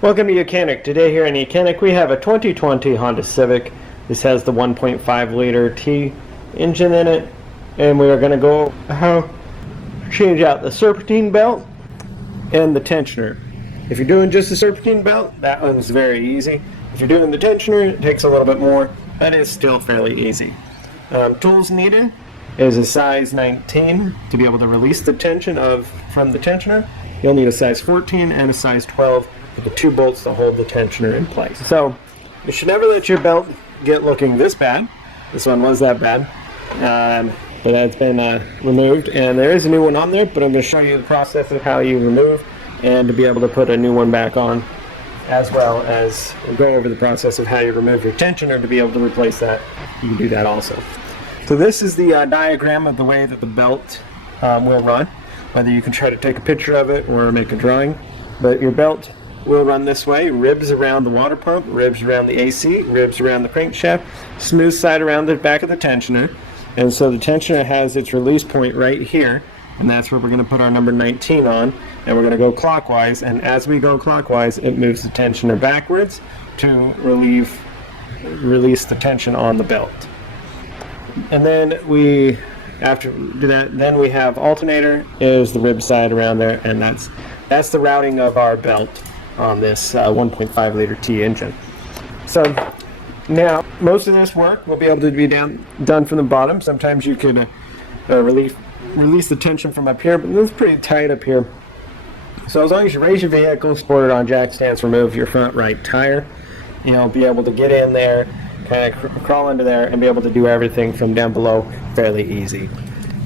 Welcome to YOUCANIC. Today here in YOUCANIC we have a 2020 Honda Civic. This has the 1.5 liter T engine in it, and we are going to go how to change out the serpentine belt and the tensioner. If you're doing just the serpentine belt, that one's very easy. If you're doing the tensioner, it takes a little bit more, but it's still fairly easy. Tools needed is a size 19 to be able to release the tension from the tensioner. You'll need a size 14 and a size 12 for the two bolts to hold the tensioner in place. So you should never let your belt get looking this bad. This one was that bad, but that's been removed, and there is a new one on there, but I'm going to show you the process of how you remove and to be able to put a new one back on, as well as go over the process of how you remove your tensioner to be able to replace that. You can do that also. So this is the diagram of the way that the belt will run, whether you can try to take a picture of it or make a drawing. But your belt will run this way: ribs around the water pump, ribs around the AC, ribs around the crankshaft, smooth side around the back of the tensioner. And so the tensioner has its release point right here, and that's where we're going to put our number 19 on, and we're going to go clockwise, and as we go clockwise it moves the tensioner backwards to release the tension on the belt. And then after we do that, then we have alternator is the rib side around there, and that's the routing of our belt on this 1.5 liter T engine. So now most of this work will be able to be done from the bottom. Sometimes you could release the tension from up here, but it's pretty tight up here. So as long as you raise your vehicle, support it on jack stands, remove your front right tire, you'll be able to get in there, kind of crawl into there, and be able to do everything from down below fairly easy.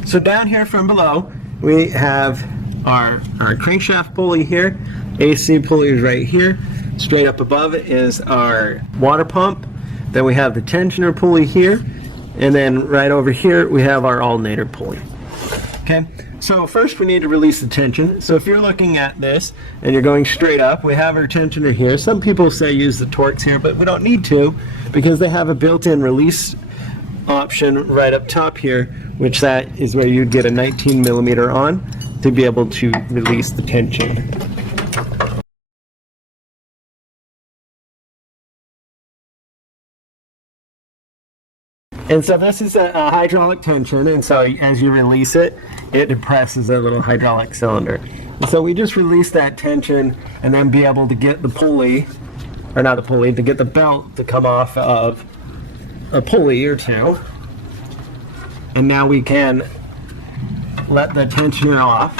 So down here from below we have our crankshaft pulley here, AC pulley is right here. Straight up above it is our water pump. Then we have the tensioner pulley here, and then right over here we have our alternator pulley. Okay, so first we need to release the tension. So if you're looking at this and you're going straight up, we have our tensioner here. Some people say use the Torx here, but we don't need to, because they have a built-in release option right up top here, which that is where you'd get a 19 millimeter on to be able to release the tension. And so this is a hydraulic tension, and so as you release it, it depresses a little hydraulic cylinder. And so we just release that tension and then be able to get the pulley, or not the pulley, to get the belt to come off of a pulley or two. And now we can let the tensioner off.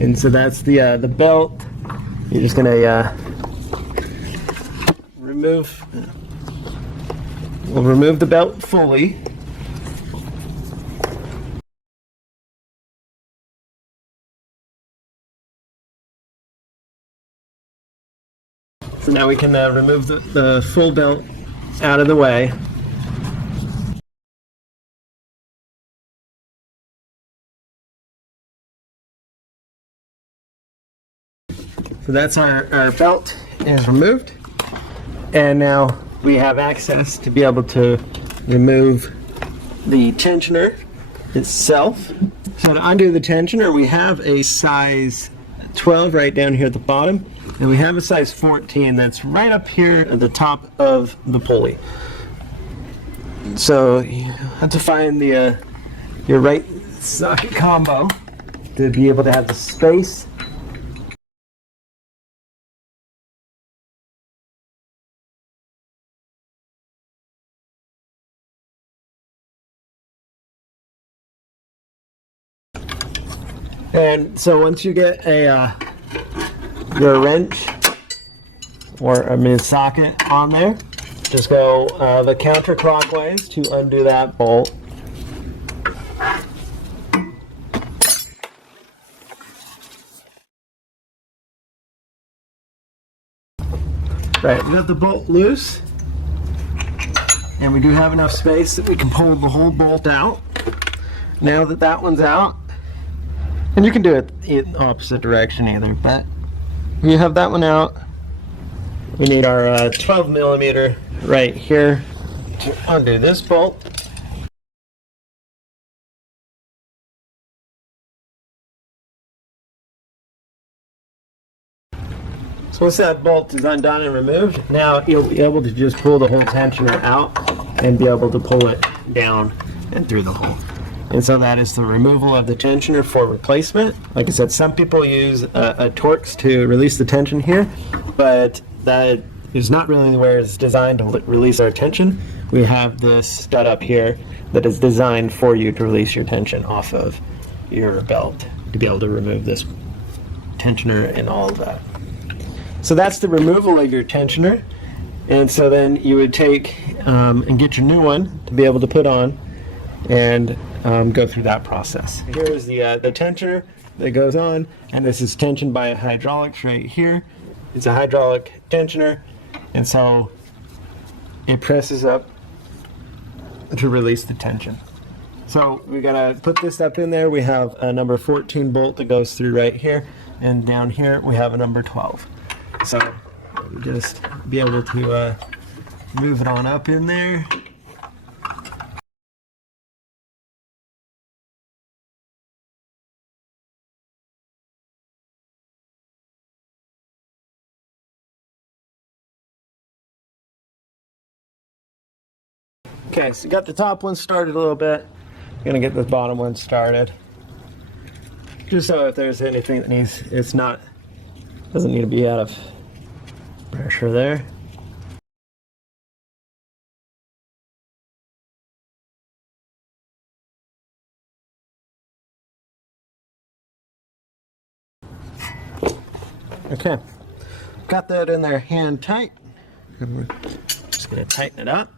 And so that's the belt. You're just gonna we'll remove the belt fully. So now we can remove the full belt out of the way. So that's our belt is removed, and now we have access to be able to remove the tensioner itself. So to undo the tensioner, we have a size 12 right down here at the bottom, and we have a size 14 that's right up here at the top of the pulley. So you have to find your right socket combo to be able to have the space. And so once you get your wrench or a socket on there, just go the counterclockwise to undo that bolt. Right, we got the bolt loose, and we do have enough space that we can pull the whole bolt out. Now that that one's out, and you can do it in the opposite direction either, but we have that one out. We need our 12 millimeter right here to undo this bolt. So once that bolt is undone and removed, now you'll be able to just pull the whole tensioner out and be able to pull it down and through the hole. And so that is the removal of the tensioner for replacement. Like I said, some people use a Torx to release the tension here, but that is not really where it's designed to release our tension. We have this stud up here that is designed for you to release your tension off of your belt, to be able to remove this tensioner and all of that. So that's the removal of your tensioner. And so then you would take and get your new one to be able to put on and go through that process. Here's the tensioner that goes on, and this is tensioned by hydraulics right here. It's a hydraulic tensioner, and so it presses up to release the tension. So we gotta put this up in there. We have a number 14 bolt that goes through right here, and down here we have a number 12. So just be able to move it on up in there. Okay, so got the top one started a little bit. Gonna get the bottom one started. Just so if there's anything that doesn't need to be out of pressure there. Okay, got that in there hand tight. And we're just gonna tighten it up.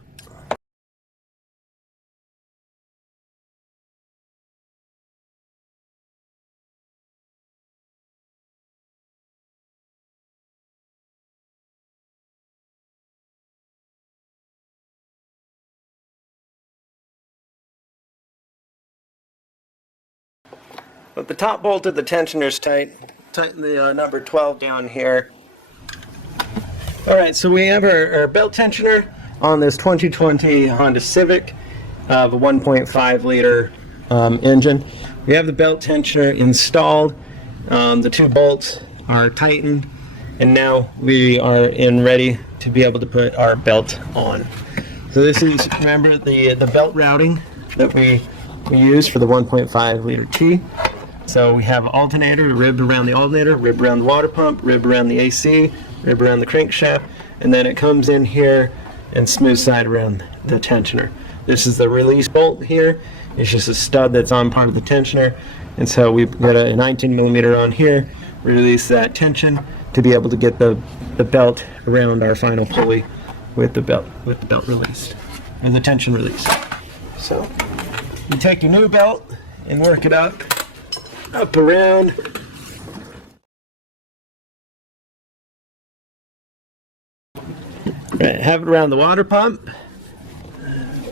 With the top bolt of the tensioner's tight, tighten the number 12 down here. Alright, so we have our belt tensioner on this 2020 Honda Civic of a 1.5 liter engine. We have the belt tensioner installed. The two bolts are tightened, and now we are ready to be able to put our belt on. So this is, remember, the belt routing that we use for the 1.5 liter T. So we have alternator, rib around the alternator, rib around the water pump, rib around the AC, rib around the crankshaft, and then it comes in here and smooth side around the tensioner. This is the release bolt here. It's just a stud that's on part of the tensioner, and so we've got a 19 millimeter on here. Release that tension to be able to get the belt around our final pulley with the belt released, and the tension released. So you take your new belt and work it up around. Right, have it around the water pump,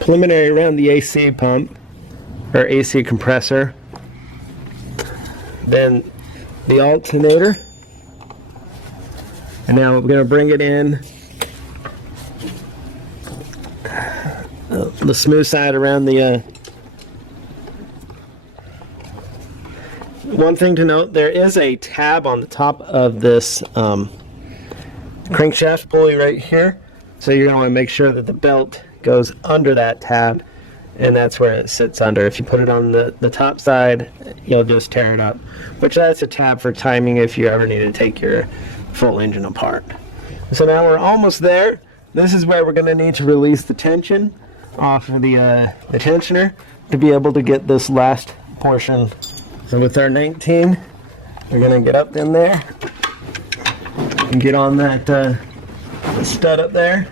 preliminary around the AC pump, or AC compressor, then the alternator, and now we're going to bring it in the smooth side around the one thing to note, there is a tab on the top of this crankshaft pulley right here, so you're going to want to make sure that the belt goes under that tab, and that's where it sits under. If you put it on the top side, you'll just tear it up, which that's a tab for timing if you ever need to take your full engine apart. So now we're almost there. This is where we're going to need to release the tension off of the tensioner to be able to get this last portion. So with our 19, we're going to get up in there and get on that stud up there.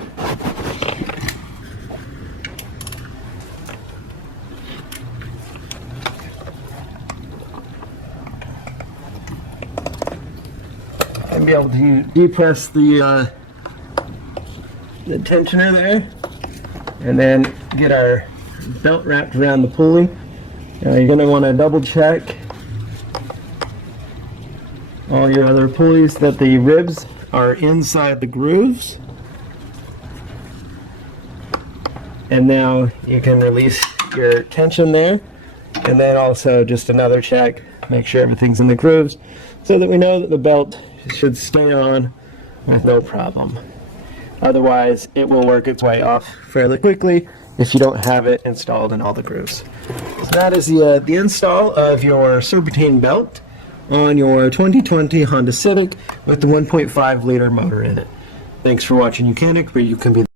And be able to depress the tensioner there, and then get our belt wrapped around the pulley. You're going to want to double check all your other pulleys that the ribs are inside the grooves. And now you can release your tension there, and then also just another check, make sure everything's in the grooves so that we know that the belt should stay on no problem. Otherwise, it will work its way off fairly quickly if you don't have it installed in all the grooves. So that is the install of your Serpentine belt on your 2020 Honda Civic with the 1.5 liter motor in it. Thanks for watching YOUCANIC, where you can be